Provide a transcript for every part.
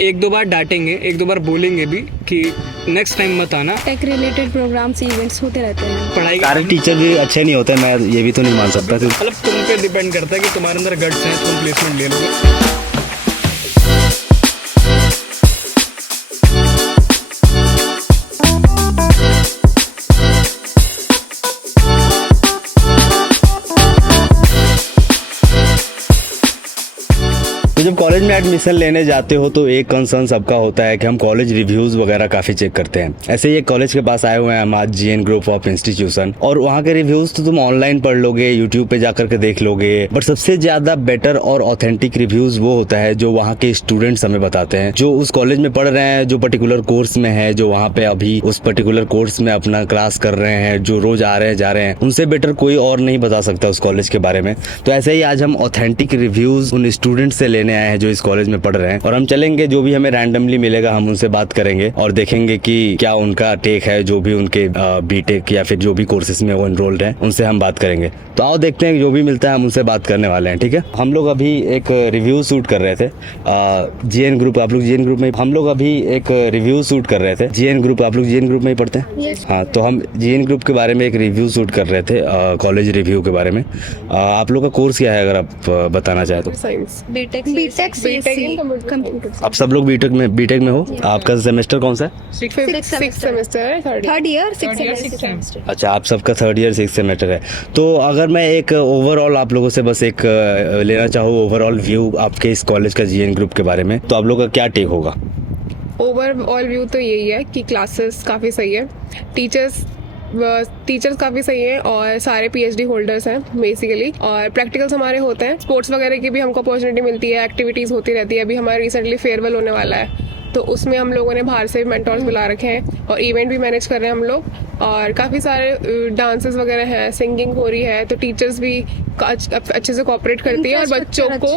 एक दो बार डांटेंगे, एक दो बार बोलेंगे भी कि नेक्स्ट टाइम मत आना। टेक रिलेटेड प्रोग्राम्स इवेंट्स होते रहते हैं। पढ़ाई सारे टीचर भी अच्छे नहीं होते, मैं ये भी तो नहीं मान सकता। मतलब तुम पे डिपेंड करता है कि तुम्हारे अंदर गट्स हैं, तुम प्लेसमेंट ले लोगे। तो जब कॉलेज में एडमिशन लेने जाते हो तो एक कंसर्न सबका होता है कि हम कॉलेज रिव्यूज़ वगैरह काफ़ी चेक करते हैं। ऐसे ही एक कॉलेज के पास आए हुए हैं हम आज, जीएन ग्रुप ऑफ इंस्टीट्यूशन, और वहाँ के रिव्यूज़ तो तुम ऑनलाइन पढ़ लोगे, यूट्यूब पे जाकर के देख लोगे, बट सबसे ज़्यादा बेटर और ऑथेंटिक रिव्यूज़ वो होता है जो वहाँ के स्टूडेंट्स हमें बताते हैं, जो उस कॉलेज में पढ़ रहे हैं, जो पर्टिकुलर कोर्स में है, जो वहाँ पे अभी उस पर्टिकुलर कोर्स में अपना क्लास कर रहे हैं, जो रोज आ रहे हैं जा रहे हैं, उनसे बेटर कोई और नहीं बता सकता उस कॉलेज के बारे में। तो ऐसे ही आज हम ऑथेंटिक रिव्यूज़ उन स्टूडेंट्स से लेने आए हैं जो इस कॉलेज में पढ़ रहे हैं, और हम चलेंगे, जो भी हमें रैंडमली मिलेगा हम उनसे बात करेंगे और देखेंगे कि क्या उनका टेक है, जो भी उनके बीटेक या फिर जो भी कोर्सेज में वो एनरोल्ड हैं उनसे हम बात करेंगे। तो आओ देखते हैं, जो भी मिलता है हम उनसे बात करने वाले हैं। ठीक है, हम लोग अभी एक रिव्यू शूट कर रहे थे जीएन ग्रुप, आप लोग जीएन ग्रुप में, हम लोग अभी एक रिव्यू शूट कर रहे थे जीएन ग्रुप, आप लोग जीएन ग्रुप में ही पढ़ते हैं? हाँ, तो हम जीएन ग्रुप के बारे में एक रिव्यू शूट कर रहे थे, कॉलेज रिव्यू के बारे में। आप लोग का कोर्स क्या है अगर आप बताना चाहें तो? साइंस, बीटेक आप सब लोग बीटेक में हो? आपका सेमेस्टर कौन सा है? सिक्स सेमेस्टर है, थर्ड ईयर सिक्स सेमेस्टर। अच्छा, आप सबका थर्ड ईयर सिक्स सेमेस्टर है। तो अगर मैं एक ओवरऑल आप लोगों से बस एक लेना चाहूँ ओवरऑल व्यू आपके इस कॉलेज का जीएन ग्रुप के बारे में, तो आप लोग का क्या टेक होगा? ओवरऑल व्यू तो यही है कि क्लासेस काफ़ी सही है, टीचर्स काफ़ी सही हैं और सारे पीएचडी होल्डर्स हैं बेसिकली, और प्रैक्टिकल्स हमारे होते हैं, स्पोर्ट्स वगैरह की भी हमको अपॉर्चुनिटी मिलती है, एक्टिविटीज़ होती रहती है। अभी हमारा रिसेंटली फेयरवेल होने वाला है, तो उसमें हम लोगों ने बाहर से मेंटोर्स बुला रखे हैं और इवेंट भी मैनेज कर रहे हैं हम लोग, और काफ़ी सारे डांसेस वगैरह हैं, सिंगिंग हो रही है, तो टीचर्स भी अच्छे से कोऑपरेट करती है और बच्चों को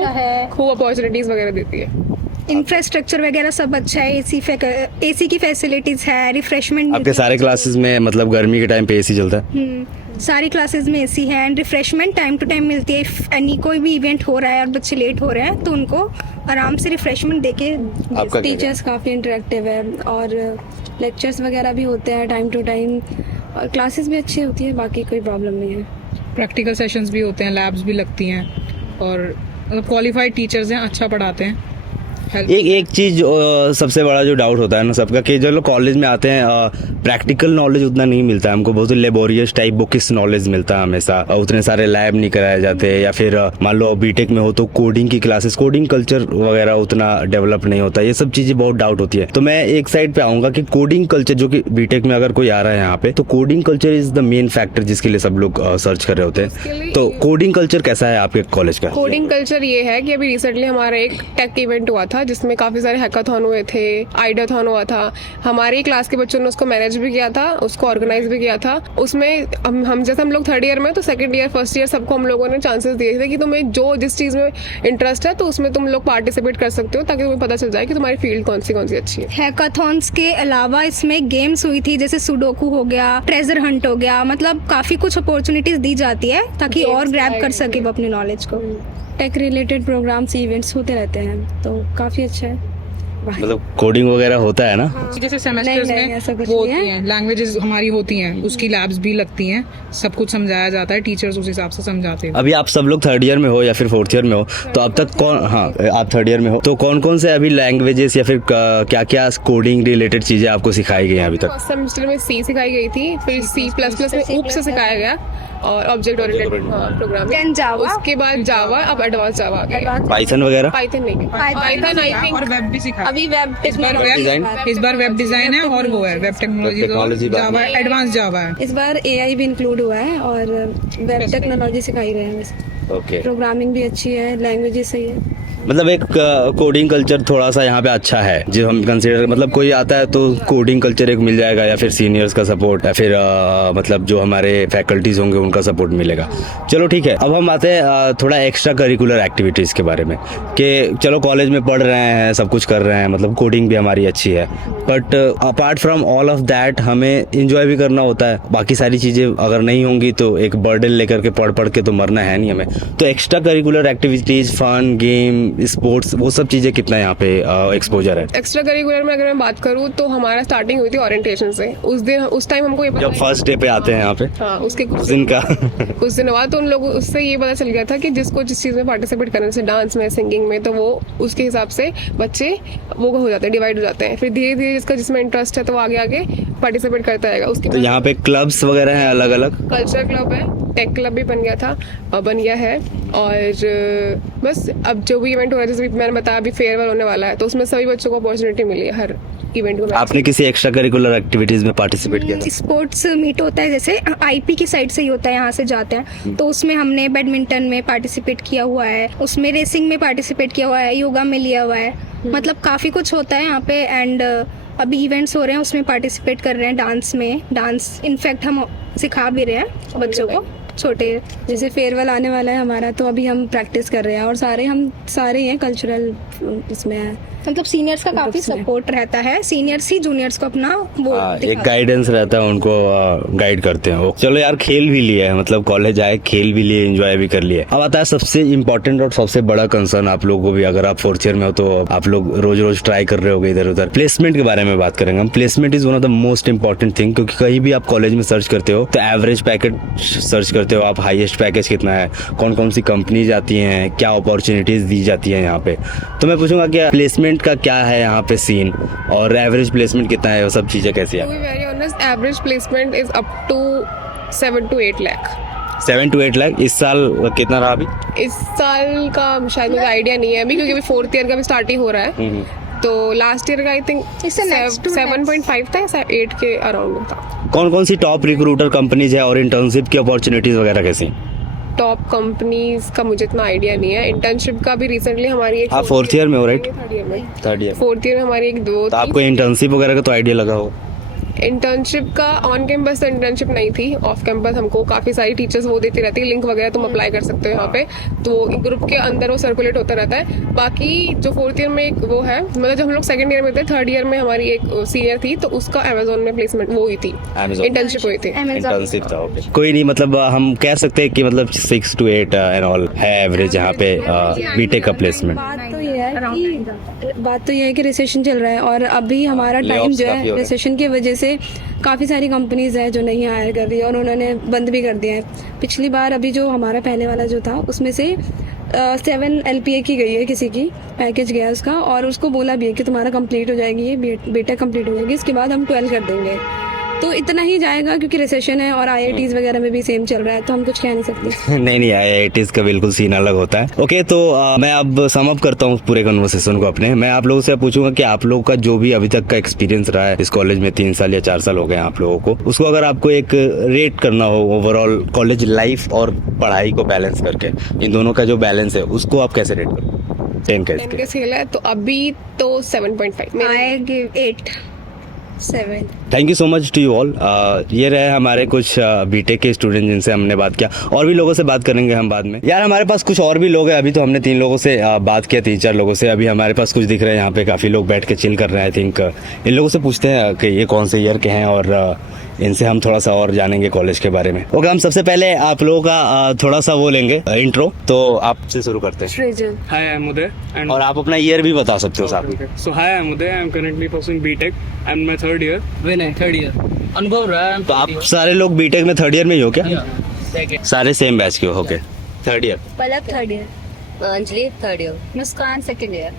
खूब अपॉर्चुनिटीज़ वगैरह देती है। इंफ्रास्ट्रक्चर वगैरह सब अच्छा है, एसी की फैसिलिटीज है, रिफ्रेशमेंट। आपके सारे क्लासेस में मतलब गर्मी के टाइम पे एसी चलता है? सारी क्लासेस में एसी है and refreshment time to time मिलती है। एनी कोई भी इवेंट हो रहा है और बच्चे लेट हो रहे हैं तो उनको आराम से रिफ्रेशमेंट देके। टीचर्स काफ़ी इंटरेक्टिव है और लेक्चर्स वगैरह भी होते हैं टाइम टू टाइम, और क्लासेस भी अच्छी होती है, बाकी कोई प्रॉब्लम नहीं है। प्रैक्टिकल सेशंस भी होते हैं, लैब्स भी लगती हैं, और मतलब क्वालिफाइड टीचर्स हैं, अच्छा पढ़ाते हैं। एक चीज सबसे बड़ा जो डाउट होता है ना सबका, कि जो लोग कॉलेज में आते हैं प्रैक्टिकल नॉलेज उतना नहीं मिलता है हमको, बहुत लेबोरियस टाइप बुकिश नॉलेज मिलता है हमेशा, उतने सारे लैब नहीं कराए जाते, या फिर मान लो बीटेक में हो तो कोडिंग की क्लासेस, कोडिंग कल्चर वगैरह उतना डेवलप नहीं होता, ये सब चीजें बहुत डाउट होती है। तो मैं एक साइड पे आऊंगा कि कोडिंग कल्चर, जो कि बीटेक में अगर कोई आ रहा है यहाँ पे, तो coding culture is the main factor जिसके लिए सब लोग सर्च कर रहे होते हैं। तो कोडिंग कल्चर कैसा है आपके कॉलेज का? कोडिंग कल्चर ये है कि अभी रिसेंटली हमारा एक टेक इवेंट हुआ था जिसमें काफी सारे हैकाथॉन हुए थे, आइडियाथॉन हुआ था, हमारी क्लास के बच्चों ने उसको मैनेज भी किया था, उसको ऑर्गेनाइज भी किया था। उसमें हम जैसे हम लोग थर्ड ईयर में, तो सेकंड ईयर फर्स्ट ईयर सबको हम लोगों ने चांसेस दिए थे कि तुम्हें जिस चीज में इंटरेस्ट है तो उसमें तुम लोग पार्टिसिपेट कर सकते हो, ताकि तुम्हें पता चल जाए कि तुम्हारी फील्ड कौन सी अच्छी है। हैकाथॉन्स के अलावा इसमें गेम्स हुई थी, जैसे सुडोकू हो गया, ट्रेजर हंट हो गया, मतलब काफी कुछ अपॉर्चुनिटीज दी जाती है ताकि और ग्रैब कर सके वो अपनी नॉलेज को। टेक रिलेटेड प्रोग्राम्स इवेंट्स होते रहते हैं, तो काफ़ी अच्छा है। मतलब कोडिंग वगैरह होता है ना? जैसे सेमेस्टर्स में वो होती हैं, लैंग्वेजेस हमारी होती हैं, उसकी लैब्स भी लगती हैं, सब कुछ समझाया जाता है, टीचर्स उस हिसाब से समझाते हैं। अभी आप सब लोग थर्ड ईयर में हो या फिर फोर्थ ईयर में हो, तो अब तक कौन, हाँ आप थर्ड ईयर में हो, तो कौन कौन से अभी लैंग्वेजेस या फिर क्या क्या कोडिंग रिलेटेड चीजें आपको सिखाई गई हैं अभी तक? फर्स्ट सेमेस्टर में सी सिखाई गई थी, फिर C++ में ऊप से सिखाया गया और ऑब्जेक्ट ओरिएंटेड प्रोग्रामिंग, उसके बाद जावा, अब एडवांस जावा आ गया। पाइथन वगैरह? पाइथन नहीं, पाइथन आई थिंक, और वेब भी सिखाया अभी वेब इस बार वेब डिजाइन है और वो है वेब टेक्नोलॉजी, जावा एडवांस जावा है। इस बार AI भी इंक्लूड हुआ है और वेब टेक्नोलॉजी सिखाई रहे हैं वैसे। ओके, प्रोग्रामिंग भी अच्छी है, लैंग्वेजेस सही है, मतलब एक कोडिंग कल्चर थोड़ा सा यहाँ पे अच्छा है जो हम कंसीडर, मतलब कोई आता है तो कोडिंग कल्चर एक मिल जाएगा, या फिर सीनियर्स का सपोर्ट, या फिर मतलब जो हमारे फैकल्टीज होंगे उनका सपोर्ट मिलेगा। चलो ठीक है, अब हम आते हैं थोड़ा एक्स्ट्रा करिकुलर एक्टिविटीज़ के बारे में, कि चलो कॉलेज में पढ़ रहे हैं, सब कुछ कर रहे हैं, मतलब कोडिंग भी हमारी अच्छी है, but apart from all of that हमें इंजॉय भी करना होता है। बाकी सारी चीज़ें अगर नहीं होंगी तो एक बर्डन लेकर के पढ़ के तो मरना है नहीं हमें। तो extra curricular activities, fun, game, sports वो सब चीज़ें कितना यहाँ पे एक्सपोजर है? एक्स्ट्रा करिकुलर में अगर मैं बात करूँ तो हमारा स्टार्टिंग हुई थी ओरिएंटेशन से। उस टाइम हमको ये पता जब फर्स्ट डे पे आते हैं यहाँ पे, हाँ उसके उस दिन का कुछ दिन बाद तो उन लोगों उससे ये पता चल गया था कि जिसको जिस चीज़ में पार्टिसिपेट करने, जैसे डांस में, सिंगिंग में, तो वो उसके हिसाब से बच्चे वो हो जाते हैं, डिवाइड हो जाते हैं। फिर धीरे धीरे जिसका जिसमें इंटरेस्ट है तो वो आगे आगे पार्टिसिपेट करता रहेगा। उसके तो यहाँ पे क्लब्स वगैरह हैं अलग अलग? कल्चर क्लब है, टेक क्लब भी बन गया है और बस अब जो भी इवेंट हो रहा है, जैसे मैंने बताया अभी फेयरवेल होने वाला है, तो उसमें सभी बच्चों को अपॉर्चुनिटी मिली है हर इवेंट को। आपने किसी एक्स्ट्रा करिकुलर एक्टिविटीज में पार्टिसिपेट किया? स्पोर्ट्स मीट होता है, जैसे आईपी की साइड से ही होता है, यहाँ से जाते हैं, तो उसमें हमने बैडमिंटन में पार्टिसिपेट किया हुआ है, उसमें रेसिंग में पार्टिसिपेट किया हुआ है, योगा में लिया हुआ है, मतलब काफ़ी कुछ होता है यहाँ पे। एंड अभी इवेंट्स हो रहे हैं उसमें पार्टिसिपेट कर रहे हैं, डांस में, डांस इनफैक्ट हम सिखा भी रहे हैं बच्चों को, छोटे। जैसे फेयरवेल आने वाला है हमारा, तो अभी हम प्रैक्टिस कर रहे हैं और हम सारे हैं कल्चरल इसमें है। मतलब सीनियर्स का काफी सपोर्ट रहता है, सीनियर्स ही जूनियर्स को अपना वो एक गाइडेंस रहता है, उनको गाइड करते हैं वो। चलो यार, खेल भी लिए है, मतलब कॉलेज आए, खेल भी लिए, एंजॉय भी कर लिए। अब आता है सबसे इम्पोर्टेंट और सबसे बड़ा कंसर्न आप लोगों को भी, अगर आप फोर्थ ईयर में हो तो आप लोग रोज रोज ट्राई कर रहे होगे इधर उधर। प्लेसमेंट के बारे में बात करेंगे हम। Placement is one of the most important thing, क्योंकि कहीं भी आप कॉलेज में सर्च करते हो तो एवरेज पैकेज सर्च करते हो आप, हाईएस्ट पैकेज कितना है, कौन कौन सी कंपनीज आती हैं, क्या अपॉर्चुनिटीज दी जाती है यहाँ पे। तो मैं पूछूंगा कि प्लेसमेंट का क्या है यहाँ पे सीन, और एवरेज प्लेसमेंट कितना है, वो सब चीजें कैसी है? To be very honest, average placement is up to 7 to 8 lakh. 7 to 8 lakh. इस साल कितना रहा अभी? इस साल का शायद मुझे आइडिया नहीं है अभी, क्योंकि अभी फोर्थ ईयर का भी स्टार्ट ही हो रहा है। तो लास्ट ईयर का आई थिंक इससे next to 7.5 था, 8 के अराउंड था। कौन कौन सी टॉप रिक्रूटर कंपनीज है और इंटर्नशिप की अपॉर्चुनिटीज वगैरह कैसी हैं? टॉप कंपनीज का मुझे इतना आइडिया नहीं है। इंटर्नशिप का भी रिसेंटली हमारी एक आप फोर्थ ईयर में हो, राइट? थर्ड ईयर में। Third year. फोर्थ ईयर में हमारी एक दो तो आपको इंटर्नशिप वगैरह का तो आइडिया लगा हो? इंटर्नशिप का ऑन कैंपस तो इंटर्नशिप नहीं थी, ऑफ कैंपस हमको काफी सारी टीचर्स वो देती रहती है, लिंक वगैरह तुम अप्लाई कर सकते हो यहाँ पे, तो ग्रुप के अंदर वो सर्कुलेट होता रहता है। बाकी जो फोर्थ ईयर में एक वो है, मतलब जब हम लोग सेकंड ईयर में थे, थर्ड ईयर में हमारी एक सीनियर थी, तो उसका अमेजोन में प्लेसमेंट वो हुई थी, इंटर्नशिप हुई थी। इंटर्नशिप था, ओके। कोई नहीं, मतलब हम कह सकते हैं कि मतलब 6 to 8 एंड ऑल है एवरेज यहाँ पे बीटेक का प्लेसमेंट। बात तो ये है कि रिसेशन चल रहा है, और अभी हमारा टाइम जो है रिसेशन की वजह से काफ़ी सारी कंपनीज है जो नहीं हायर कर रही है और उन्होंने बंद भी कर दिया है। पिछली बार अभी जो हमारा पहले वाला जो था उसमें से 7 LPA की गई है, किसी की पैकेज गया उसका, और उसको बोला भी है कि तुम्हारा कंप्लीट हो जाएगी, ये बीटेक कंप्लीट हो जाएगी, इसके बाद हम 12 कर देंगे। तो इतना ही जाएगा क्योंकि रिसेशन है, और IITs वगैरह में भी सेम चल रहा है, तो हम कुछ कह नहीं सकते। नहीं, IITs का बिल्कुल सीन अलग होता है। ओके, तो मैं अब सम अप करता हूँ पूरे कन्वर्सेशन को अपने। मैं आप लोगों से पूछूंगा कि आप लोगों का जो भी अभी तक का एक्सपीरियंस रहा है इस कॉलेज में, 3 साल या 4 साल हो गए आप लोगों को, उसको अगर आपको एक रेट करना हो ओवरऑल कॉलेज लाइफ और पढ़ाई को बैलेंस करके, इन दोनों का जो बैलेंस है उसको आप कैसे रेट करोगे 10 का 10 के स्केल है, तो अभी तो 7.5 I give 8 7। Thank you so much to you all. ये रहे हमारे कुछ बीटेक के स्टूडेंट जिनसे हमने बात किया, और भी लोगों से बात करेंगे हम बाद में। यार हमारे पास कुछ और भी लोग हैं, अभी तो हमने 3 लोगों से बात किया, 3-4 लोगों से। अभी हमारे पास कुछ दिख रहे हैं यहाँ पे, काफ़ी लोग बैठ के चिल कर रहे हैं। आई थिंक इन लोगों से पूछते हैं कि ये कौन से ईयर के हैं, और इनसे हम थोड़ा सा और जानेंगे कॉलेज के बारे में। ओके, हम सबसे पहले आप लोगों का थोड़ा सा वो लेंगे इंट्रो, तो आपसे शुरू करते हैं। Hi, I am Uday. And और आप अपना ईयर भी बता सकते हो साथ में। so hi, I am Uday. I am currently pursuing BTech. I'm my third year. Third year अनुभव रहा है। तो आप सारे लोग बीटेक में 3rd ईयर में ही हो क्या? सेकंड सारे सेम बैच के हो? Okay, 3rd year. Palak third year, Anjali third year, Muskan second year,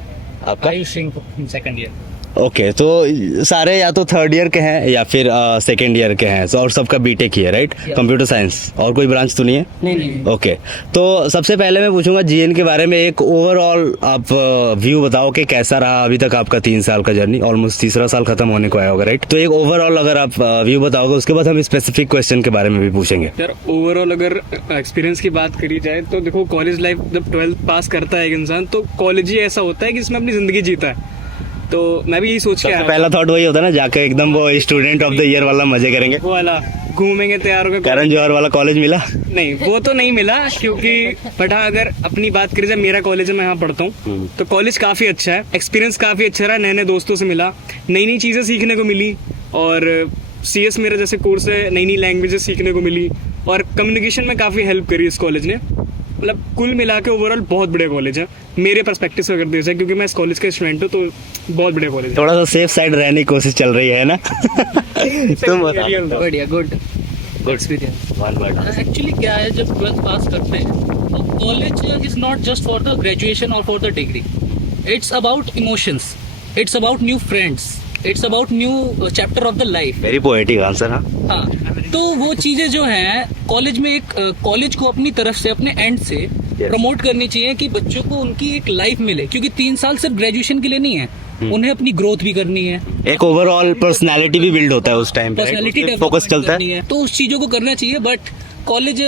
आपका? Ayush Singh second year. Okay, तो सारे या तो 3rd ईयर के हैं या फिर 2nd ईयर के हैं, और सबका बीटेक ही है, राइट? कंप्यूटर साइंस, और कोई ब्रांच तो नहीं है? नहीं। ओके, तो सबसे पहले मैं पूछूंगा जीएन के बारे में। एक ओवरऑल आप व्यू बताओ कि कैसा रहा अभी तक आपका 3 साल का जर्नी, ऑलमोस्ट तीसरा साल खत्म होने को आया होगा, राइट? तो एक ओवरऑल अगर आप व्यू बताओगे, उसके बाद हम स्पेसिफिक क्वेश्चन के बारे में भी पूछेंगे। यार ओवरऑल अगर एक्सपीरियंस की बात करी जाए तो देखो, कॉलेज लाइफ जब 12th पास करता है एक इंसान, तो कॉलेज ही ऐसा होता है कि इसमें अपनी जिंदगी जीता है। तो मैं भी यही सोच के आया, पहला थॉट वही होता है ना, जाकर एकदम वो स्टूडेंट ऑफ द ईयर वाला मजे करेंगे, वो वाला घूमेंगे तैयार होकर। करण जौहर वाला कॉलेज मिला? नहीं, वो तो नहीं मिला, क्योंकि बट हाँ, अगर अपनी बात करी जाए, मेरा कॉलेज है, मैं यहाँ पढ़ता हूँ, तो कॉलेज काफी अच्छा है, एक्सपीरियंस काफी अच्छा रहा, नए नए दोस्तों से मिला, नई नई चीजें सीखने को मिली, और CS मेरा जैसे कोर्स है, नई नई लैंग्वेजेस सीखने को मिली, और कम्युनिकेशन में काफी हेल्प करी इस कॉलेज ने। मतलब कुल मिला के ओवरऑल बहुत बढ़िया कॉलेज है मेरे पर्सपेक्टिव से अगर देखा जाए, क्योंकि मैं इस कॉलेज का स्टूडेंट हूँ, तो बहुत बढ़िया कॉलेज है। थोड़ा सा सेफ साइड रहने की कोशिश चल रही है ना? तुम बताओ। बढ़िया, गुड एक्सपीरियंस। एक्चुअली क्या है, जब 12th पास करते हैं तो college is not just for the graduation और for the degree, it's about emotions, it's about new friends, it's about new chapter of the life. Very poetic answer. हाँ, हाँ, तो वो चीजें जो हैं कॉलेज में, एक कॉलेज को अपनी तरफ से, अपने एंड से प्रमोट करनी चाहिए कि बच्चों को उनकी एक लाइफ मिले, क्योंकि 3 साल सिर्फ ग्रेजुएशन के लिए नहीं है, उन्हें अपनी ग्रोथ भी करनी है, एक ओवरऑल पर्सनालिटी भी बिल्ड होता है उस टाइम पे, पर्सनैलिटी फोकस चलता है। तो उस चीजों को करना चाहिए। But college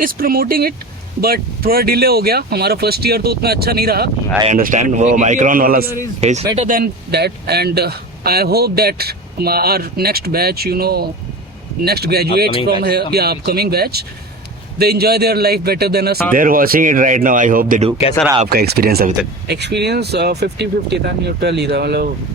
is promoting it, but थोड़ा डिले हो गया। हमारा फर्स्ट ईयर तो उतना अच्छा नहीं रहा। आई अंडरस्टैंड, वो माइक्रोन वाला phase better than that, and I hope that our next batch, you know, next graduate from here, या upcoming batch, they enjoy their life better than us. They're watching it right now, I hope they do. कैसा रहा आपका experience अभी तक? Experience 50-50 था, neutral ही था,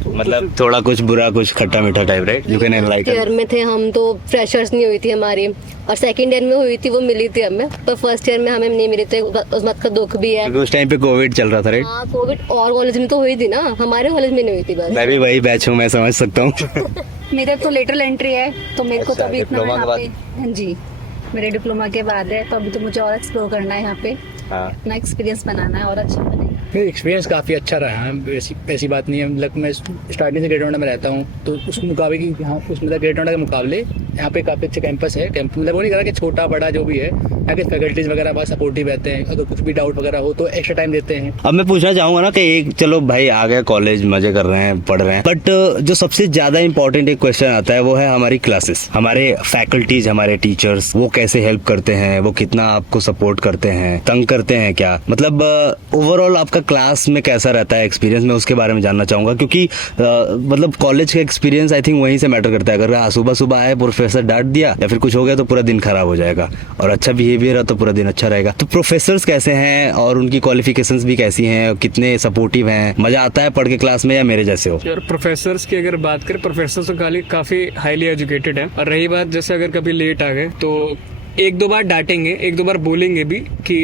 मतलब थोड़ा कुछ बुरा कुछ खट्टा मीठा type, right? You can like year में थे हम, तो फ्रेशर्स नहीं हुई थी हमारी, और सेकंड ईयर में हुई थी, वो मिली थी हमें, पर फर्स्ट ईयर में हमें नहीं मिली थी। उस बात का दुख भी है, क्योंकि उस टाइम पे कोविड चल रहा था, राइट? हाँ, कोविड और कॉलेज में तो हुई थी ना, हमारे कॉलेज में नहीं हुई थी। बस मैं भी वही बैच हूँ, मैं समझ सकता हूँ। मेरे तो लेटरल एंट्री है, तो मेरे को तो अभी इतना डिप्लोमा के यहाँ पे, हाँ जी, मेरे डिप्लोमा के बाद है, तो अभी तो मुझे और एक्सप्लोर करना है यहाँ पे, अपना एक्सपीरियंस बनाना है और अच्छा बनेगा। एक्सपीरियंस काफ़ी अच्छा रहा है, ऐसी बात नहीं है। मतलब मैं स्टार्टिंग से ग्रेटर नोएडा में रहता हूँ, तो उस मुकाबले की यहाँ उस मतलब ग्रेटर नोएडा के मुकाबले यहाँ पे काफ़ी अच्छा कैंपस है। मतलब वो नहीं करा कि छोटा बड़ा जो भी है, यहाँ के फैकल्टीज वगैरह बहुत सपोर्टिव रहते हैं, अगर कुछ भी डाउट वगैरह हो तो एक्स्ट्रा टाइम देते हैं। अब मैं पूछना चाहूंगा ना कि एक, चलो भाई आ गए कॉलेज, मजे कर रहे हैं, पढ़ रहे हैं, बट जो सबसे ज्यादा इंपॉर्टेंट एक क्वेश्चन आता है वो है हमारी क्लासेस, हमारे फैकल्टीज, हमारे टीचर्स, वो कैसे हेल्प करते हैं, वो कितना आपको सपोर्ट करते हैं, तंग करते हैं क्या? मतलब ओवरऑल आपका क्लास में कैसा रहता है एक्सपीरियंस, मैं उसके बारे में जानना चाहूंगा, क्योंकि मतलब कॉलेज का एक्सपीरियंस आई थिंक वहीं से मैटर करता है। अगर सुबह सुबह आए, प्रोफेसर डांट दिया या फिर कुछ हो गया तो पूरा दिन खराब हो जाएगा, और अच्छा बिहेवियर है तो पूरा दिन अच्छा रहेगा। तो प्रोफेसर्स कैसे हैं और उनकी क्वालिफिकेशंस भी कैसी हैं, कितने सपोर्टिव हैं, मजा आता है पढ़ के क्लास में या मेरे जैसे हो? यार प्रोफेसर्स की अगर बात करें, प्रोफेसर तो काफी हाईली एजुकेटेड है, और रही बात जैसे अगर कभी लेट आ गए तो 1-2 बार डांटेंगे, 1-2 बार बोलेंगे भी कि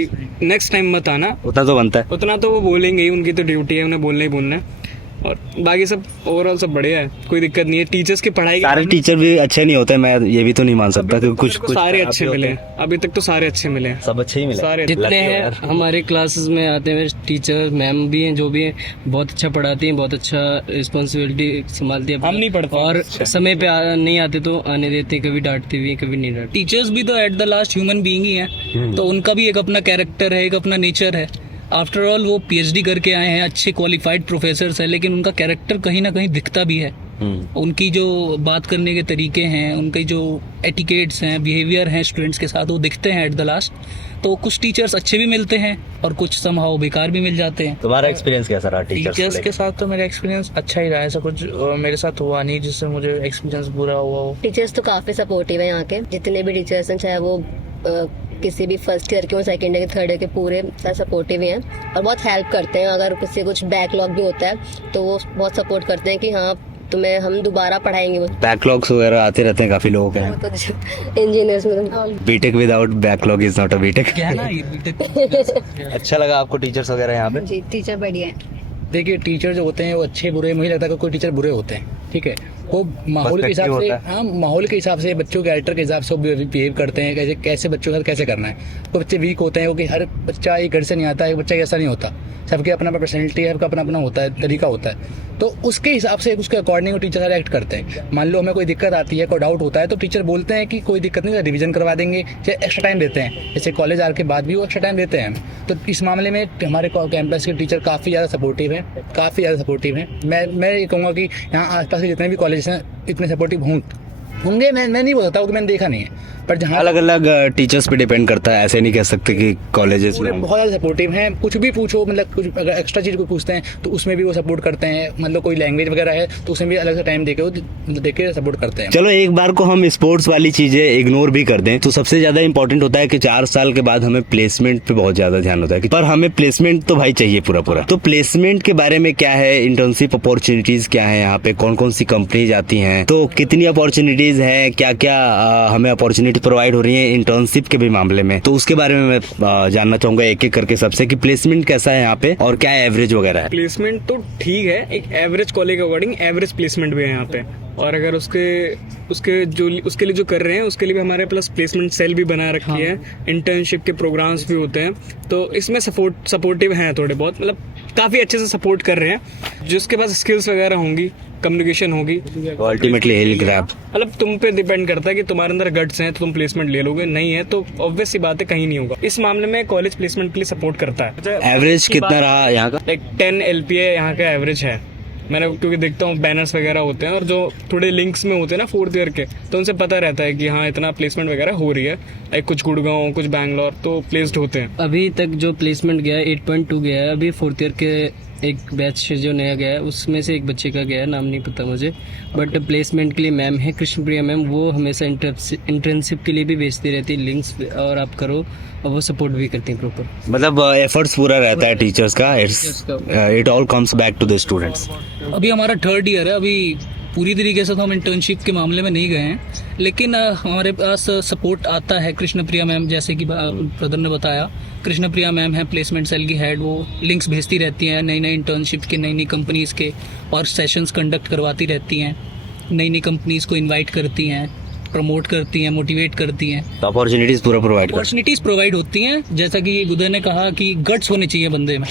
नेक्स्ट टाइम मत आना, उतना तो बनता है, उतना तो वो बोलेंगे ही, उनकी तो ड्यूटी है, उन्हें बोलना ही बोलना है। और बाकी सब ओवरऑल सब बढ़िया है, कोई दिक्कत नहीं है। टीचर्स की पढ़ाई, सारे टीचर भी अच्छे नहीं होते, मैं ये भी तो नहीं मान सकता, क्योंकि कुछ सारे अच्छे मिले हैं, अभी तक तो सारे अच्छे मिले हैं, सब अच्छे ही मिले, सारे जितने हैं हमारे क्लासेस में आते हैं टीचर मैम भी हैं, जो भी हैं बहुत अच्छा पढ़ाती हैं, बहुत अच्छा रिस्पॉन्सिबिलिटी संभालती है। हम नहीं पढ़ते और समय पे नहीं आते तो आने देते हैं, कभी डांटते भी हैं, कभी नहीं डांटते। टीचर्स भी तो at the last human being ही हैं, तो उनका भी एक अपना कैरेक्टर है, एक अपना नेचर है। आफ्टर ऑल वो पीएचडी करके आए हैं, अच्छे क्वालिफाइड प्रोफेसर्स हैं, लेकिन उनका कैरेक्टर कहीं ना कहीं दिखता भी है। उनकी जो बात करने के तरीके हैं, उनके जो एटिकेट्स हैं, बिहेवियर हैं स्टूडेंट्स के साथ, वो दिखते हैं एट द लास्ट। तो कुछ टीचर्स अच्छे भी मिलते हैं और कुछ समहाउ बेकार भी मिल जाते हैं। तुम्हारा एक्सपीरियंस कैसा रहा टीचर्स के साथ? तो मेरा एक्सपीरियंस अच्छा ही रहा, ऐसा कुछ मेरे साथ हुआ नहीं जिससे मुझे एक्सपीरियंस बुरा हुआ हो। टीचर्स तो काफी सपोर्टिव है यहाँ के, जितने भी टीचर्स हैं, चाहे वो किसी भी फर्स्ट ईयर के हो, सेकंड ईयर के, थर्ड ईयर के, पूरे सपोर्टिव हैं और बहुत हेल्प करते हैं। अगर किसी कुछ बैकलॉग भी होता है तो वो बहुत सपोर्ट करते हैं कि हाँ तुम्हें हम दोबारा पढ़ाएंगे। बैकलॉग्स वगैरह आते रहते हैं काफी लोगों के, तो इंजीनियर्स में BTech without backlog is not a BTech. क्या ना ये बीटेक। अच्छा लगा आपको टीचर्स वगैरह यहाँ पे? जी, टीचर बढ़िया है। देखिए टीचर जो होते हैं वो अच्छे बुरे, मुझे लगता है कि कोई टीचर बुरे होते हैं, ठीक है, वो माहौल के हिसाब से, हाँ माहौल के हिसाब से, बच्चों के कैरेक्टर के हिसाब से वो बिहेव करते हैं, कैसे बच्चों के साथ कैसे करना है। कोई बच्चे वीक होते हैं, क्योंकि हर बच्चा एक घर से नहीं आता है, एक बच्चा ऐसा नहीं होता, सबके अपना अपना पर्सनैलिटी है, सबका अपना अपना होता है, तरीका होता है, तो उसके हिसाब से उसके अकॉर्डिंग वो टीचर एक्ट करते हैं। मान लो हमें कोई दिक्कत आती है, कोई डाउट होता है, तो टीचर बोलते हैं कि कोई दिक्कत नहीं, रिवीजन करवा देंगे, या एक्स्ट्रा टाइम देते हैं, जैसे कॉलेज आने के बाद भी वो एक्स्ट्रा टाइम देते हैं। तो इस मामले में हमारे कैंपस के टीचर काफ़ी ज़्यादा सपोर्टिव हैं, काफ़ी ज़्यादा सपोर्टिव हैं। मैं ये कहूँगा कि यहाँ आसपास के जितने भी कॉलेज हैं इतने सपोर्टिव होंगे, मैं नहीं बोल सकता, मैंने देखा नहीं है, पर जहाँ अलग अलग टीचर्स पे डिपेंड करता है, ऐसे नहीं कह सकते कि कॉलेजेस में बहुत ज़्यादा सपोर्टिव हैं। कुछ भी पूछो, मतलब कुछ अगर एक्स्ट्रा चीज़ को पूछते हैं तो उसमें भी वो सपोर्ट करते हैं, मतलब कोई लैंग्वेज वगैरह है तो उसमें भी अलग से टाइम देके सपोर्ट करते हैं। चलो एक बार को हम स्पोर्ट्स वाली चीजें इग्नोर भी कर दें तो सबसे ज्यादा इंपॉर्टेंट होता है कि 4 साल के बाद हमें प्लेसमेंट पे बहुत ज्यादा ध्यान होता है, पर हमें प्लेसमेंट तो भाई चाहिए पूरा। तो प्लेसमेंट के बारे में क्या है, इंटर्नशिप अपॉर्चुनिटीज क्या है, यहाँ पे कौन कौन सी कंपनीज आती हैं, तो कितनी अपॉर्चुनिटीज फैसिलिटीज़ हैं, क्या क्या हमें अपॉर्चुनिटी प्रोवाइड हो रही है इंटर्नशिप के भी मामले में, तो उसके बारे में मैं जानना चाहूँगा एक एक करके सबसे कि प्लेसमेंट कैसा है यहाँ पे और क्या एवरेज वगैरह है। प्लेसमेंट तो ठीक है, एक एवरेज कॉलेज के अकॉर्डिंग एवरेज प्लेसमेंट भी है यहाँ पे। और अगर उसके लिए जो कर रहे हैं उसके लिए भी हमारे प्लस प्लेसमेंट सेल भी बना रखी है, इंटर्नशिप के प्रोग्राम्स भी होते हैं, तो इसमें सपोर्टिव हैं थोड़े बहुत, मतलब काफ़ी अच्छे से सपोर्ट कर रहे हैं। जिसके पास स्किल्स वगैरह होंगी, कम्युनिकेशन होगी, अल्टीमेटली हिल ग्रैब, मतलब तुम पे डिपेंड करता है कि तुम्हारे अंदर गट्स हैं तो तुम प्लेसमेंट ले लोगे, नहीं है तो ऑब्वियस सी बात है कहीं नहीं होगा। इस मामले में कॉलेज प्लेसमेंट के लिए सपोर्ट करता है। एवरेज कितना रहा यहाँ का? लाइक 10 LPA यहाँ का एवरेज है। मैंने क्योंकि देखता हूँ बैनर्स वगैरह होते हैं और जो थोड़े लिंक्स में होते हैं ना 4th ईयर के, तो उनसे पता रहता है कि हाँ इतना प्लेसमेंट वगैरह हो रही है। लाइक कुछ गुड़गांव, कुछ बैंगलोर तो प्लेस्ड होते हैं। अभी तक जो प्लेसमेंट गया है 8.2 गया है। अभी 4th ईयर के एक बैच जो नया गया है उसमें से एक बच्चे का गया है, नाम नहीं पता मुझे, बट प्लेसमेंट के लिए मैम है कृष्णप्रिया मैम, वो हमेशा इंटर्नशिप के लिए भी भेजती रहती है लिंक्स, और आप करो, और वो सपोर्ट भी करती हैं प्रॉपर। मतलब एफर्ट्स पूरा रहता है टीचर्स का, it all comes back to the students. अभी हमारा 3rd ईयर है, अभी पूरी तरीके से तो हम इंटर्नशिप के मामले में नहीं गए हैं, लेकिन हमारे पास सपोर्ट आता है। कृष्णप्रिया मैम, जैसे कि ब्रदर ने बताया, कृष्णप्रिया मैम है प्लेसमेंट सेल की हेड, वो लिंक्स भेजती रहती हैं नई नई इंटर्नशिप के, नई नई कंपनीज़ के, और सेशंस कंडक्ट करवाती रहती हैं, नई नई कंपनीज़ को इनवाइट करती हैं, प्रमोट करती हैं, मोटिवेट करती हैं, अपॉर्चुनिटीज पूरा प्रोवाइड अपॉर्चुनिटीज़ प्रोवाइड होती हैं। जैसा कि गुदर ने कहा कि गट्स होने चाहिए बंदे में,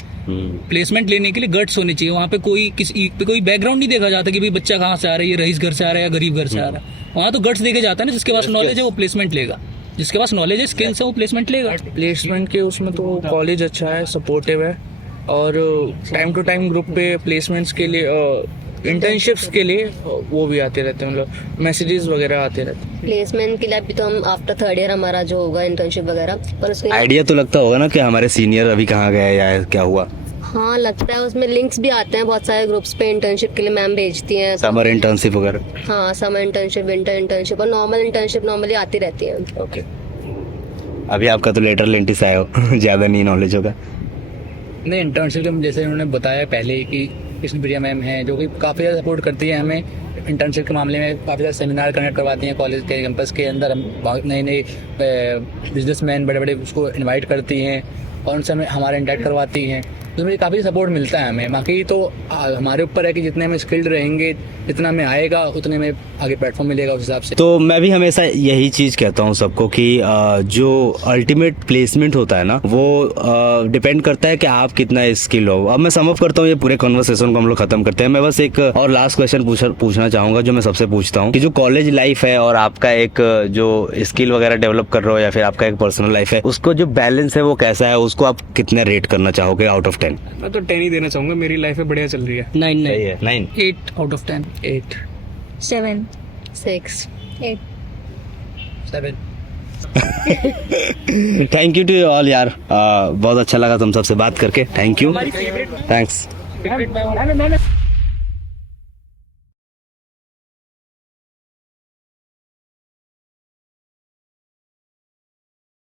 प्लेसमेंट लेने के लिए गट्स होने चाहिए। वहाँ पे किसी पे कोई बैकग्राउंड नहीं देखा जाता कि भाई बच्चा कहाँ से आ रहा है, ये रईस घर से आ रहा है या गरीब घर से आ रहा है। वहाँ तो गट्स देखे जाता है ना, जिसके पास नॉलेज है वो प्लेसमेंट लेगा, जिसके पास नॉलेज है, स्किल्स है, वो प्लेसमेंट लेगा। प्लेसमेंट के उसमें तो कॉलेज अच्छा है, सपोर्टिव है, और टाइम टू टाइम ग्रुप पे प्लेसमेंट्स के लिए, इंटर्नशिप्स के लिए वो भी आते रहते हैं, मतलब मैसेजेस वगैरह आते रहते हैं। प्लेसमेंट के लिए अभी तो हम आफ्टर 3rd ईयर हमारा जो होगा इंटर्नशिप वगैरह, पर उसके आइडिया तो लगता होगा ना कि हमारे सीनियर अभी कहाँ गए या क्या हुआ। हाँ लगता है, उसमें लिंक्स भी आते हैं बहुत सारे ग्रुप्स पे, इंटर्नशिप के लिए मैम भेजती हैं, समर इंटर्नशिप वगैरह। हाँ समर इंटर्नशिप, विंटर इंटर्नशिप और नॉर्मल इंटर्नशिप नॉर्मली आती रहती है। ओके, अभी आपका तो लेटर लेंटिस आया हो ज़्यादा नहीं नॉलेज होगा। नहीं, इंटर्नशिप में जैसे उन्होंने बताया पहले कि कृष्णप्रिया मैम है जो कि काफ़ी ज़्यादा सपोर्ट करती है हमें इंटर्नशिप के मामले में, काफ़ी ज़्यादा सेमिनार कंडक्ट करवाती हैं कॉलेज के कैंपस के अंदर। हम बहुत नए नए बिजनेसमैन बड़े बड़े उसको इनवाइट करती हैं और उनसे हमें हमारा इंटरेक्ट करवाती हैं, तो मुझे काफ़ी सपोर्ट मिलता है हमें। बाकी तो हमारे ऊपर है कि जितने में स्किल्ड रहेंगे, जितना में आएगा उतने में आगे प्लेटफॉर्म मिलेगा उस हिसाब से। तो मैं भी हमेशा यही चीज़ कहता हूँ सबको कि जो अल्टीमेट प्लेसमेंट होता है ना, वो डिपेंड करता है कि आप कितना स्किल हो। अब मैं सम अप करता हूँ ये पूरे कन्वर्सेशन को हम लोग खत्म करते हैं। मैं बस एक और लास्ट क्वेश्चन पूछना चाहूँगा जो मैं सबसे पूछता हूँ कि जो कॉलेज लाइफ है और आपका एक जो स्किल वगैरह डेवलप कर रहे हो या फिर आपका एक पर्सनल लाइफ है, उसको जो बैलेंस है वो कैसा है, उसको आप कितना रेट करना चाहोगे आउट ऑफ 10? मैं तो 10 ही देना चाहूँगा, मेरी लाइफ में बढ़िया चल रही है। 9 8 out of 10 8 7 6 8 7। Thank you to all यार, बहुत अच्छा लगा तुम सबसे बात करके। Thank you, thanks.